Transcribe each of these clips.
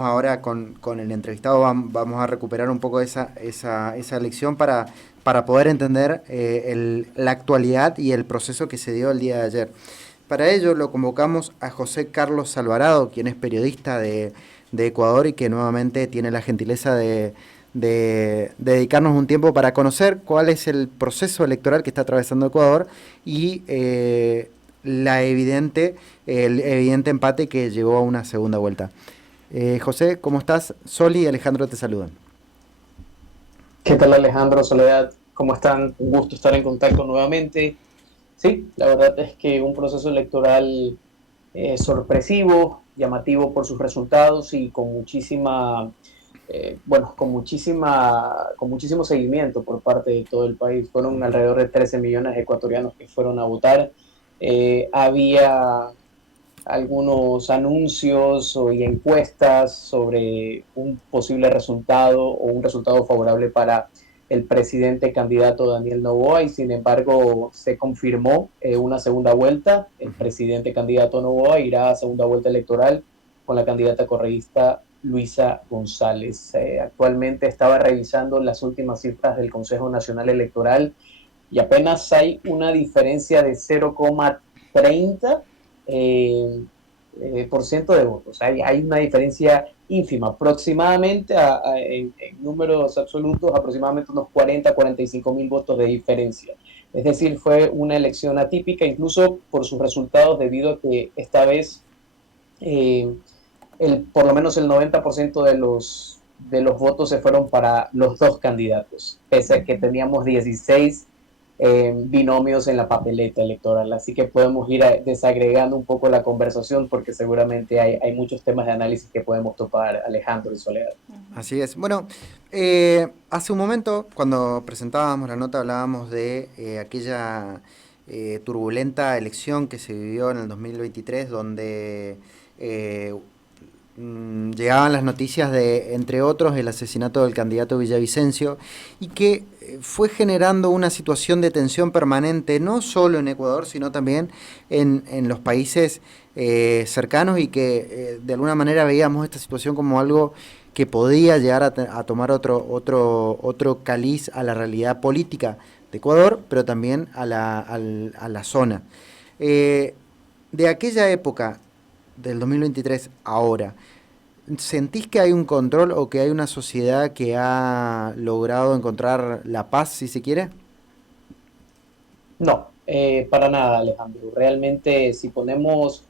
Ahora con el entrevistado vamos a recuperar un poco esa lección para poder entender la actualidad y el proceso que se dio el día de ayer. Para ello lo convocamos a José Carlos Alvarado, quien es periodista de Ecuador y que nuevamente tiene la gentileza de dedicarnos un tiempo para conocer cuál es el proceso electoral que está atravesando Ecuador y el evidente empate que llevó a una segunda vuelta. José, ¿cómo estás? Soli y Alejandro te saludan. ¿Qué tal Alejandro, Soledad? ¿Cómo están? Un gusto estar en contacto nuevamente. Sí, la verdad es que un proceso electoral sorpresivo, llamativo por sus resultados y con con muchísimo seguimiento por parte de todo el país. Fueron alrededor de 13 millones de ecuatorianos que fueron a votar. Había algunos anuncios y encuestas sobre un posible resultado o un resultado favorable para el presidente candidato Daniel Noboa y sin embargo se confirmó una segunda vuelta. El presidente candidato Noboa irá a segunda vuelta electoral con la candidata correísta Luisa González. Actualmente estaba revisando las últimas cifras del Consejo Nacional Electoral y apenas hay una diferencia de 0,30 eh, por ciento de votos. Hay una diferencia ínfima, aproximadamente en números absolutos, aproximadamente unos 45 mil votos de diferencia. Es decir, fue una elección atípica, incluso por sus resultados, debido a que esta vez eh, por lo menos el 90% de los votos se fueron para los dos candidatos, pese a que teníamos 16 binomios en la papeleta electoral. Así que podemos ir desagregando un poco la conversación porque seguramente hay muchos temas de análisis que podemos topar, Alejandro y Soledad. Así es. Bueno, hace un momento, cuando presentábamos la nota, hablábamos de aquella turbulenta elección que se vivió en el 2023, donde eh, llegaban las noticias de, entre otros, el asesinato del candidato Villavicencio y que fue generando una situación de tensión permanente, no solo en Ecuador, sino también en los países cercanos y que de alguna manera veíamos esta situación como algo que podía llegar a tomar otro caliz a la realidad política de Ecuador, pero también a la zona. Eh, de aquella época, del 2023, ahora, ¿sentís que hay un control o que hay una sociedad que ha logrado encontrar la paz, si se quiere? No, para nada, Alejandro. Realmente, si nos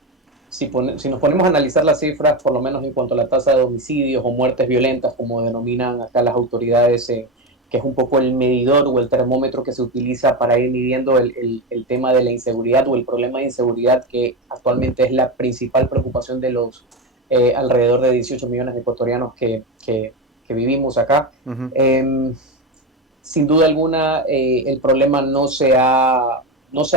ponemos a analizar las cifras, por lo menos en cuanto a la tasa de homicidios o muertes violentas, como denominan acá las autoridades, que es un poco el medidor o el termómetro que se utiliza para ir midiendo el tema de la inseguridad o el problema de inseguridad que actualmente es la principal preocupación de los alrededor de 18 millones de ecuatorianos que vivimos acá. Uh -huh. Eh, Sin duda alguna, el problema no se ha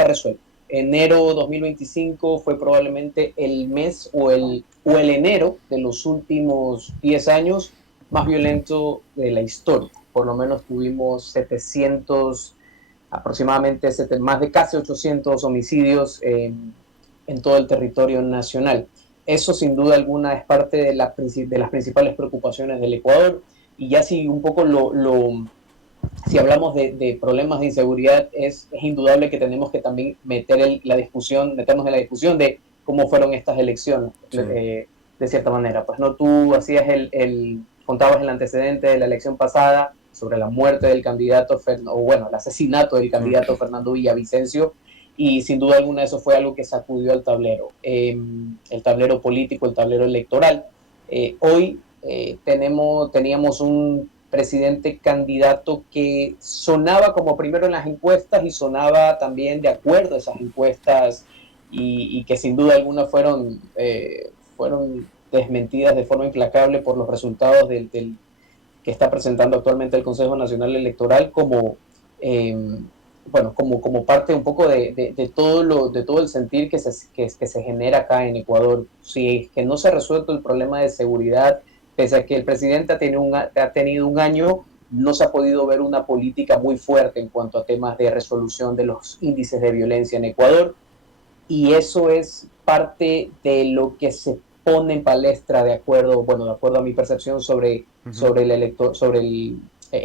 resuelto. Enero 2025 fue probablemente el mes o el enero de los últimos 10 años más violento de la historia. Por lo menos tuvimos 700, aproximadamente más de casi 800 homicidios en todo el territorio nacional. Eso sin duda alguna es parte de las principales preocupaciones del Ecuador. Y ya si un poco si hablamos de problemas de inseguridad, es indudable que tenemos que también meternos en la discusión de cómo fueron estas elecciones, Sí. de cierta manera. Pues no, tú contabas el antecedente de la elección pasada sobre la muerte del candidato, o bueno, el asesinato del Sí. candidato Fernando Villavicencio, y sin duda alguna eso fue algo que sacudió al tablero, el tablero político, el tablero electoral. Hoy teníamos un presidente candidato que sonaba como primero en las encuestas y sonaba también de acuerdo a esas encuestas y que sin duda alguna fueron desmentidas de forma implacable por los resultados que está presentando actualmente el Consejo Nacional Electoral eh, como parte un poco de todo el sentir que se genera acá en Ecuador. Si es que no se ha resuelto el problema de seguridad, pese a que el presidente ha tenido un año, no se ha podido ver una política muy fuerte en cuanto a temas de resolución de los índices de violencia en Ecuador, y eso es parte de lo que pone en palestra de acuerdo a mi percepción Ujú. sobre el elector, sobre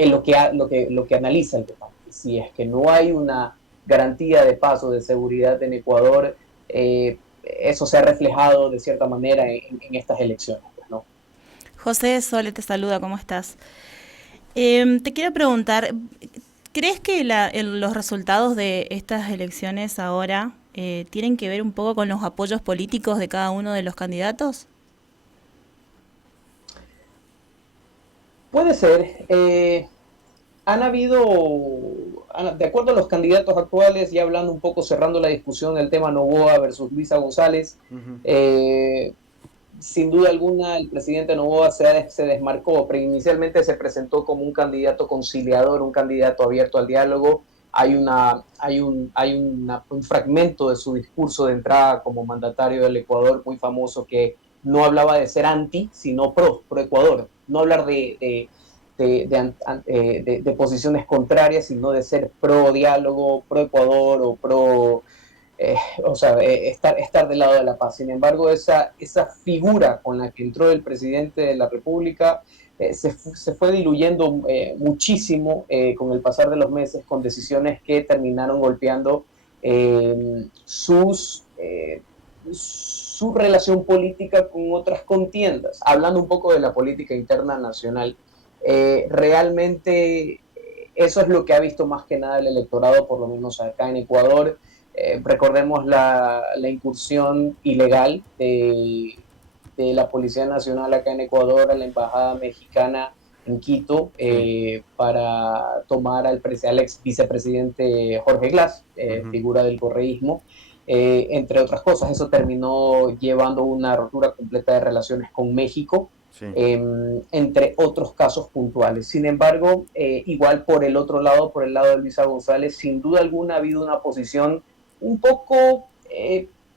lo que analiza el votante. Si es que no hay una garantía de paso de seguridad en Ecuador, eso se ha reflejado de cierta manera en estas elecciones, pues, ¿no? José Sole te saluda, ¿cómo estás? Te quiero preguntar, ¿crees que los resultados de estas elecciones ahora tienen que ver un poco con los apoyos políticos de cada uno de los candidatos? Puede ser. Han habido, de acuerdo a los candidatos actuales, ya hablando un poco, cerrando la discusión del tema Noboa versus Luisa González, Ujú. eh, sin duda alguna el presidente Noboa se desmarcó, pero inicialmente se presentó como un candidato conciliador, un candidato abierto al diálogo. Un fragmento de su discurso de entrada como mandatario del Ecuador muy famoso que no hablaba de ser anti, sino pro Ecuador. No hablar de posiciones contrarias, sino de ser pro diálogo, pro Ecuador o pro eh, estar del lado de la paz. Sin embargo, esa figura con la que entró el presidente de la República se fue diluyendo muchísimo con el pasar de los meses, con decisiones que terminaron golpeando eh, su relación política con otras contiendas. Hablando un poco de la política interna nacional, realmente eso es lo que ha visto más que nada el electorado, por lo menos acá en Ecuador. Recordemos la incursión ilegal de la Policía Nacional acá en Ecuador a la Embajada Mexicana en Quito Sí. para tomar al ex vicepresidente Jorge Glass, Ujú. figura del correísmo. Entre otras cosas, eso terminó llevando una rotura completa de relaciones con México, Sí. entre otros casos puntuales. Sin embargo, igual por el otro lado, por el lado de Luisa González, sin duda alguna ha habido una posición un poco,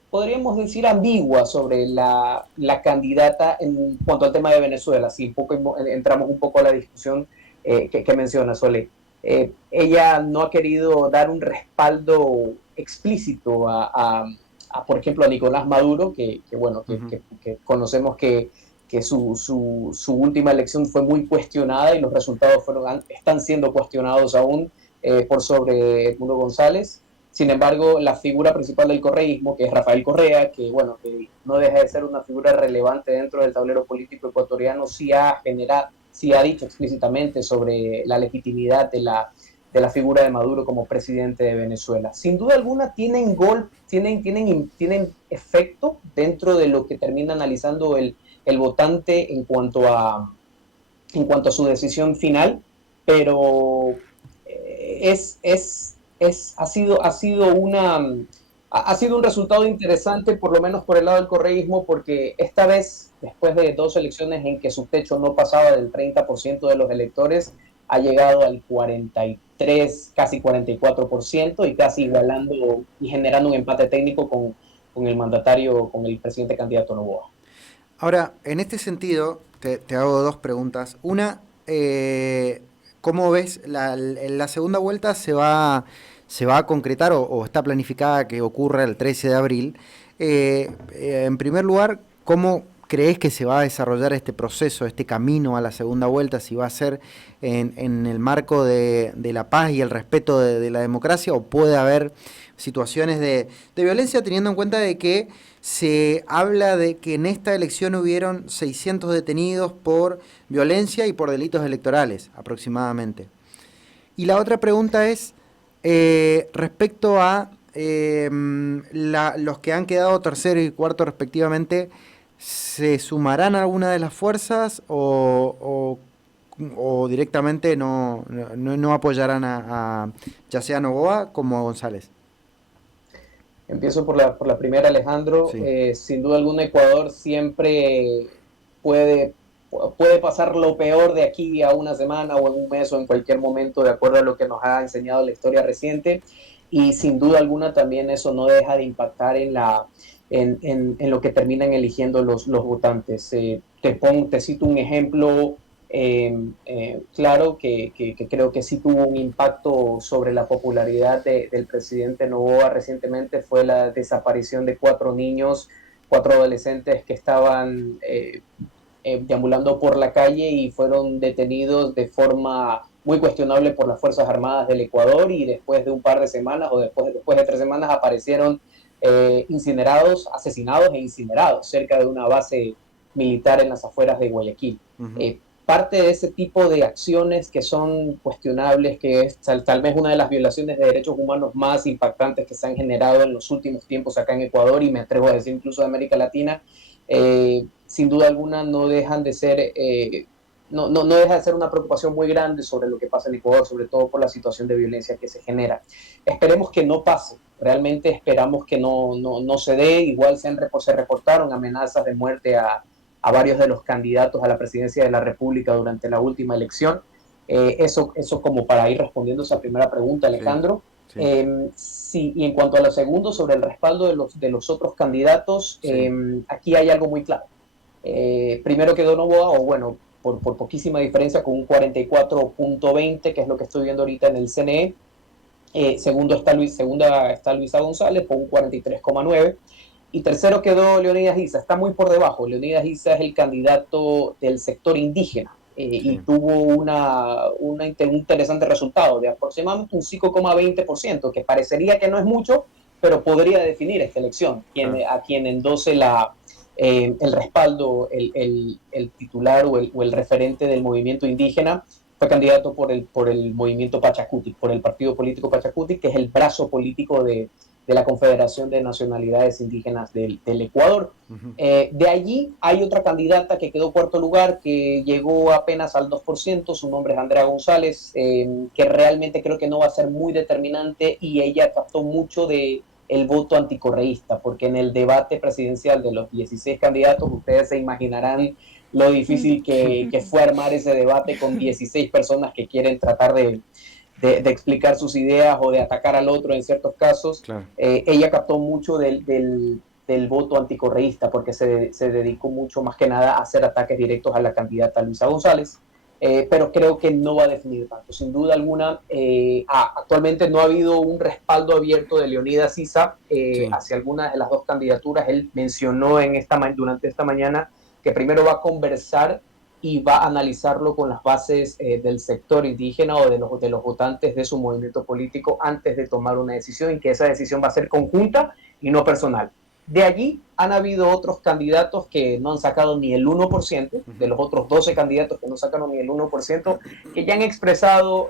podríamos decir, ambigua sobre la candidata en cuanto al tema de Venezuela. Si un poco entramos un poco a la discusión que menciona Sole. Ella no ha querido dar un respaldo explícito por ejemplo, a Nicolás Maduro, bueno, Ujú. que conocemos que su última elección fue muy cuestionada y los resultados están siendo cuestionados aún por sobre Edmundo González. Sin embargo, la figura principal del correísmo, que es Rafael Correa, que bueno, que no deja de ser una figura relevante dentro del tablero político ecuatoriano, sí ha dicho explícitamente sobre la legitimidad de la figura de Maduro como presidente de Venezuela. Sin duda alguna tienen efecto dentro de lo que termina analizando el votante en cuanto a su decisión final, pero ha sido un resultado interesante, por lo menos por el lado del correísmo, porque esta vez, después de dos elecciones en que su techo no pasaba del 30% de los electores, ha llegado al 43, casi 44%, y casi igualando y generando un empate técnico con el mandatario, con el presidente candidato Noboa. Ahora, en este sentido, te hago dos preguntas. Una, ¿cómo ves la segunda vuelta se va a concretar o está planificada que ocurra el 13 de abril? En primer lugar, ¿cómo crees que se va a desarrollar este proceso, este camino a la segunda vuelta? Si va a ser en el marco de la paz y el respeto de la democracia, o puede haber situaciones de violencia, teniendo en cuenta de que se habla de que en esta elección hubieron 600 detenidos por violencia y por delitos electorales aproximadamente. Y la otra pregunta es respecto a los que han quedado tercero y cuarto respectivamente, ¿se sumarán a alguna de las fuerzas o directamente no apoyarán ya sea Novoa como a González? Empiezo por la primera, Alejandro. Sí. Sin duda alguna, Ecuador siempre puede, puede pasar lo peor de aquí a una semana o en un mes o en cualquier momento, de acuerdo a lo que nos ha enseñado la historia reciente. Y sin duda alguna también eso no deja de impactar en lo que terminan eligiendo los votantes. Te cito un ejemplo claro que creo que sí tuvo un impacto sobre la popularidad del presidente Noboa recientemente, fue la desaparición de 4 niños 4 adolescentes que estaban deambulando por la calle y fueron detenidos de forma muy cuestionable por las Fuerzas Armadas del Ecuador, y después de un par de semanas o después de 3 semanas aparecieron asesinados e incinerados cerca de una base militar en las afueras de Guayaquil. Ujú. Parte de ese tipo de acciones que son cuestionables, que es tal vez una de las violaciones de derechos humanos más impactantes que se han generado en los últimos tiempos acá en Ecuador, y me atrevo a decir incluso de América Latina, sin duda alguna no dejan de ser, no deja de ser una preocupación muy grande sobre lo que pasa en Ecuador, sobre todo por la situación de violencia que se genera. Esperemos que no pase, realmente esperamos que no se dé. Igual se reportaron amenazas de muerte a varios de los candidatos a la presidencia de la República durante la última elección. Eso como para ir respondiendo esa primera pregunta, Sí, Alejandro. sí, Sí, y en cuanto a lo segundo, sobre el respaldo de los otros candidatos, sí, aquí hay algo muy claro. Primero quedó Novoa, o bueno, por poquísima diferencia, con un 44.20, que es lo que estoy viendo ahorita en el CNE. Segunda está Luisa González con un 43,9. Y tercero quedó Leonidas Issa. Está muy por debajo. Leonidas Issa es el candidato del sector indígena, y sí. tuvo un interesante resultado de aproximadamente un 5,20%, que parecería que no es mucho, pero podría definir esta elección. Claro. A quien endose el respaldo, el titular o el referente del movimiento indígena, fue candidato por el movimiento Pachacutic, por el partido político Pachacutic, que es el brazo político de la Confederación de Nacionalidades Indígenas del Ecuador. Ujú. De allí hay otra candidata que quedó cuarto lugar, que llegó apenas al 2%, su nombre es Andrea González, que realmente creo que no va a ser muy determinante, y ella captó mucho de el voto anticorreísta, porque en el debate presidencial de los 16 candidatos, ustedes se imaginarán lo difícil que fue armar ese debate con 16 personas que quieren tratar de explicar sus ideas o de atacar al otro en ciertos casos. Claro. Ella captó mucho del voto anticorreísta, porque se dedicó mucho más que nada a hacer ataques directos a la candidata Luisa González. Pero creo que no va a definir tanto. Sin duda alguna, actualmente no ha habido un respaldo abierto de Leonidas Issa Sí. hacia alguna de las dos candidaturas. Él mencionó durante esta mañana que primero va a conversar y va a analizarlo con las bases del sector indígena o de los votantes de su movimiento político antes de tomar una decisión, y que esa decisión va a ser conjunta y no personal. De allí han habido otros candidatos que no han sacado ni el 1%, de Ujú. los otros 12 candidatos que no sacaron ni el 1%, que ya han expresado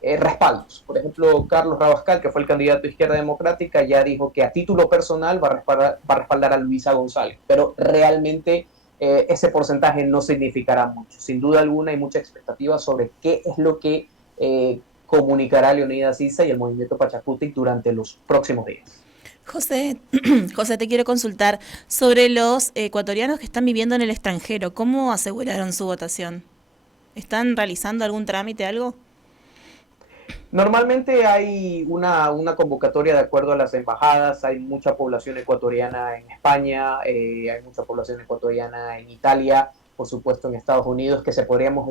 respaldos. Por ejemplo, Carlos Rabascal, que fue el candidato de Izquierda Democrática, ya dijo que a título personal va a respaldar a Luisa González, pero realmente ese porcentaje no significará mucho. Sin duda alguna hay mucha expectativa sobre qué es lo que comunicará Leonidas Issa y el movimiento Pachacutic durante los próximos días. José, José, te quiero consultar sobre los ecuatorianos que están viviendo en el extranjero. ¿Cómo aseguraron su votación? ¿Están realizando algún trámite, algo? Normalmente hay una convocatoria de acuerdo a las embajadas. Hay mucha población ecuatoriana en España, hay mucha población ecuatoriana en Italia, por supuesto en Estados Unidos, que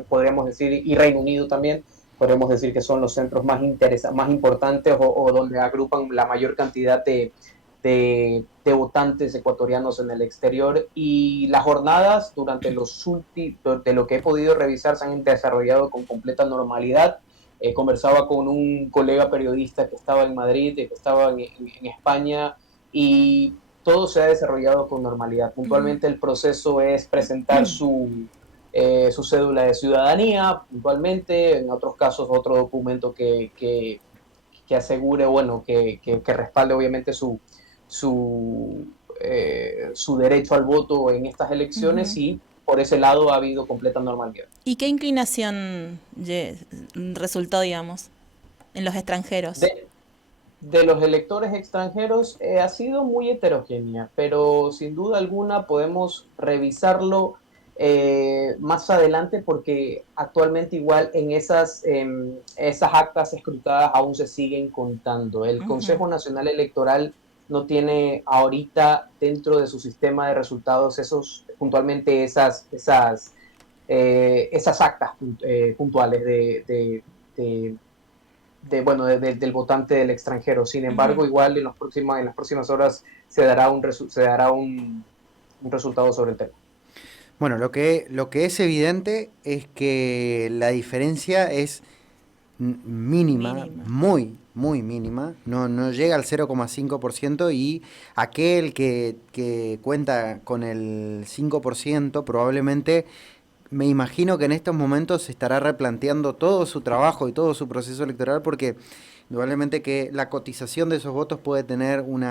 podríamos decir, y Reino Unido también, podríamos decir que son los centros más importantes, o donde agrupan la mayor cantidad de votantes ecuatorianos en el exterior. Y las jornadas de lo que he podido revisar, se han desarrollado con completa normalidad. Conversaba con un colega periodista que estaba en Madrid, que estaba en España, y todo se ha desarrollado con normalidad. Ujú. Puntualmente el proceso es presentar su cédula de ciudadanía, puntualmente, en otros casos otro documento que asegure, bueno, que respalde obviamente su derecho al voto en estas elecciones, Ujú. y por ese lado ha habido completa normalidad. ¿Y qué inclinación resultó, digamos, en los extranjeros? De, de los electores extranjeros ha sido muy heterogénea, pero sin duda alguna podemos revisarlo más adelante, porque actualmente igual en esas actas escrutadas aún se siguen contando. El Ujú. Consejo Nacional Electoral no tiene ahorita dentro de su sistema de resultados puntualmente esas actas puntuales de del votante del extranjero. Sin embargo, igual en las próximas horas se dará un resultado sobre el tema. Bueno, lo que es evidente es que la diferencia es mínima, Mínima. muy mínima, no llega al 0,5% y aquel que cuenta con el 5% probablemente, me imagino que en estos momentos se estará replanteando todo su trabajo y todo su proceso electoral porque indudablemente que la cotización de esos votos puede tener un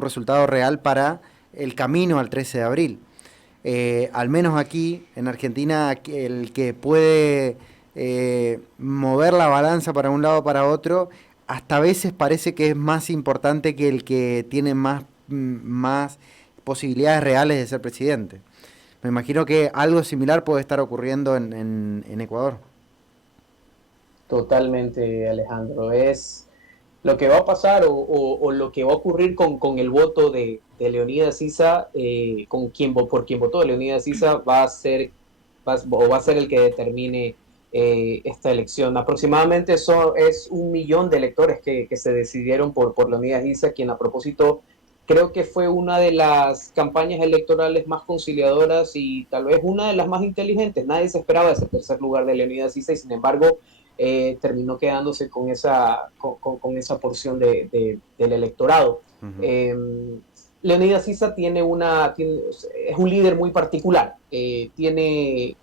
resultado real para el camino al 13 de abril. Al menos aquí en Argentina el que puede mover la balanza para un lado o para otro, hasta a veces parece que es más importante que el que tiene más posibilidades reales de ser presidente. Me imagino que algo similar puede estar ocurriendo en Ecuador. Totalmente, Alejandro. Es lo que va a pasar o lo que va a ocurrir con el voto de Leonidas Issa, por quien votó Leonidas Issa, va a ser el que determine esta elección. Aproximadamente eso es 1 millón de electores que se decidieron por Leonidas Issa, quien a propósito creo que fue una de las campañas electorales más conciliadoras y tal vez una de las más inteligentes. Nadie se esperaba ese tercer lugar de Leonidas Issa y sin embargo terminó quedándose con esa porción del electorado. Uh -huh. Leonidas Issa es un líder muy particular. Tiene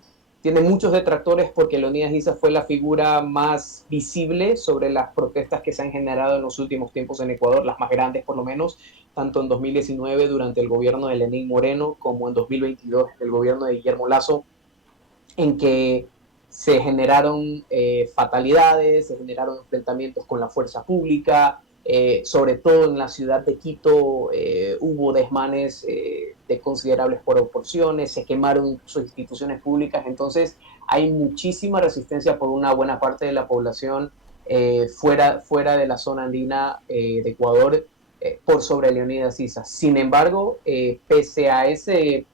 muchos detractores porque Leonidas Issa fue la figura más visible sobre las protestas que se han generado en los últimos tiempos en Ecuador, las más grandes por lo menos, tanto en 2019 durante el gobierno de Lenín Moreno como en 2022 el gobierno de Guillermo Lasso, en que se generaron fatalidades, se generaron enfrentamientos con la fuerza pública, sobre todo en la ciudad de Quito hubo desmanes de considerables proporciones, se quemaron incluso instituciones públicas, entonces hay muchísima resistencia por una buena parte de la población fuera de la zona andina de Ecuador por sobre Leonidas Issa. Sin embargo, pese a ese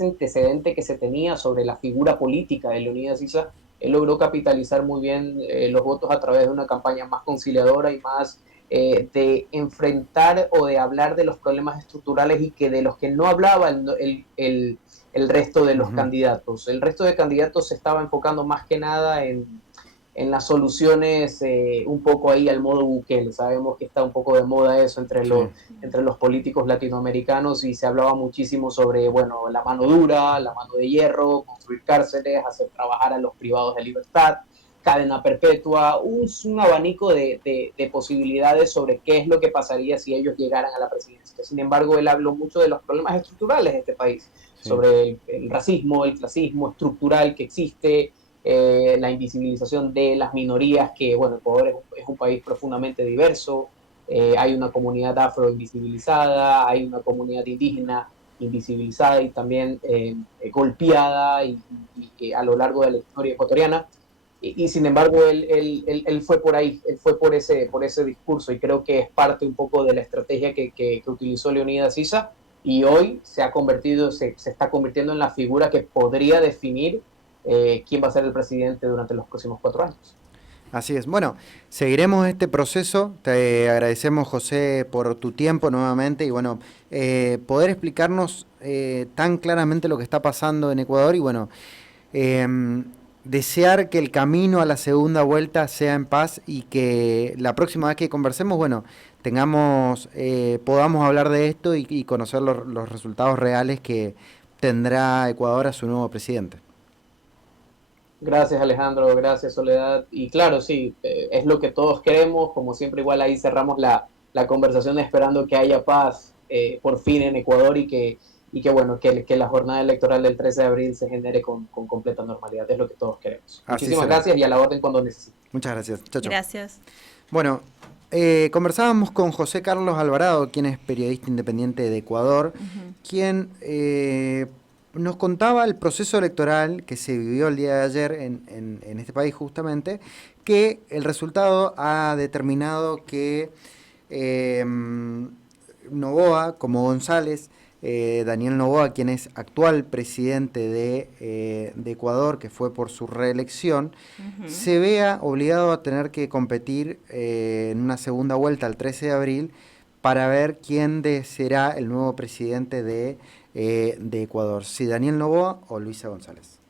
antecedente que se tenía sobre la figura política de Leonidas Issa, él logró capitalizar muy bien los votos a través de una campaña más conciliadora y más de enfrentar o de hablar de los problemas estructurales y que de los que no hablaba el resto de los candidatos. El resto de candidatos se estaba enfocando más que nada en las soluciones un poco ahí al modo Bukele. Sabemos que está un poco de moda eso entre los políticos latinoamericanos y se hablaba muchísimo sobre, bueno, la mano dura, la mano de hierro, construir cárceles, hacer trabajar a los privados de libertad, cadena perpetua, un abanico de posibilidades sobre qué es lo que pasaría si ellos llegaran a la presidencia. Sin embargo, él habló mucho de los problemas estructurales de este país, sobre el racismo, el clasismo estructural que existe, la invisibilización de las minorías, que bueno, Ecuador es un país profundamente diverso, hay una comunidad afro invisibilizada, hay una comunidad indígena invisibilizada y también golpeada y a lo largo de la historia ecuatoriana. Y sin embargo, él fue por ahí, él fue por ese discurso y creo que es parte un poco de la estrategia que utilizó Leonidas Issa y hoy se está convirtiendo en la figura que podría definir quién va a ser el presidente durante los próximos 4 años. Así es. Bueno, seguiremos este proceso. Te agradecemos, José, por tu tiempo nuevamente y bueno, poder explicarnos tan claramente lo que está pasando en Ecuador y bueno, desear que el camino a la segunda vuelta sea en paz y que la próxima vez que conversemos, bueno, podamos hablar de esto y conocer los resultados reales que tendrá Ecuador a su nuevo presidente. Gracias Alejandro, gracias Soledad. Y claro, sí, es lo que todos queremos, como siempre igual ahí cerramos la conversación esperando que haya paz por fin en Ecuador y que bueno, que la jornada electoral del 13 de abril se genere con completa normalidad, es lo que todos queremos. Así Muchísimas será. Gracias y a la orden cuando necesiten. Muchas gracias. Chao, chao. Gracias. Bueno, conversábamos con José Carlos Alvarado, quien es periodista independiente de Ecuador, quien nos contaba el proceso electoral que se vivió el día de ayer en este país justamente, que el resultado ha determinado que Noboa, como González, Daniel Noboa, quien es actual presidente de Ecuador, que fue por su reelección, se vea obligado a tener que competir en una segunda vuelta el 13 de abril para ver quién será el nuevo presidente de Ecuador, si Daniel Noboa o Luisa González.